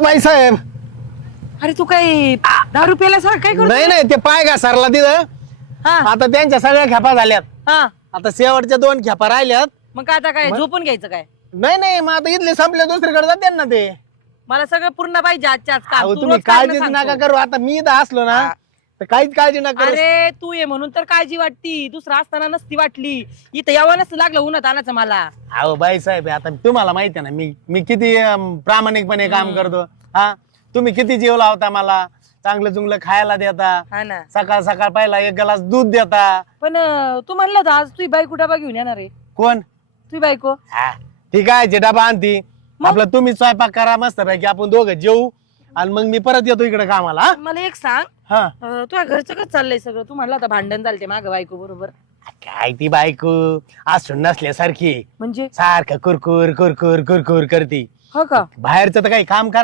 बाईसाहेब. अरे तू काय दारू प्यायला सर काय करतो? नाही नाही ते पाय घासारला तिथं. हा आता त्यांच्या सगळ्या खेपा झाल्यात. हा आता शेवटच्या 2 खेपा राहिल्यात. मग आता काय झोपून घ्यायचं काय? नाही नाही मग आता इथले संपले दुसरीकडे जाते ना ते. मला सगळं पूर्ण पाहिजे आजच्या आज काम. अहो, तू तुम्ही रोज काय काळजीच सांगतो? नका करू. आता मी इथं असलो ना तर काहीच काळजी नका करू. अरे तू ये म्हणून तर काळजी वाटती, दुसरा असताना नसती वाटली. इथं यावं नसतं लागलं उन्हात आणायचं मला. अहो बाईसाहेब आता तुम्हाला माहिती आहे ना मी किती प्रामाणिकपणे काम करतो. हा तुम्ही किती जीव लावता मला, चांगलं चुंगलं खायला देता, हा ना. सकाळ सकाळ पहिला 1 ग्लास दूध देता. पण तू म्हणलं होतं आज तुझी बायको डबा घेऊन येणार आहे. कोण? तुझी बायको हा, ठीक आहे जे डबा आणती आपला तुम्ही स्वयंपाक करा मस्त पैकी, आपण दोघं जेऊ आणि मग मी परत येतो इकडे कामाला. हा? मला एक सांग, हा तुझ्या घरचं कसं चाललंय सगळं? तू म्हणलं होतं भांडण चालते मागं बायको बरोबर. काय ती बायको असून नसल्यासारखी म्हणजे सारखं कुरकुर कुरकुर कुरकुर करती. हो का? बाहेरचं तर काही काम करायचं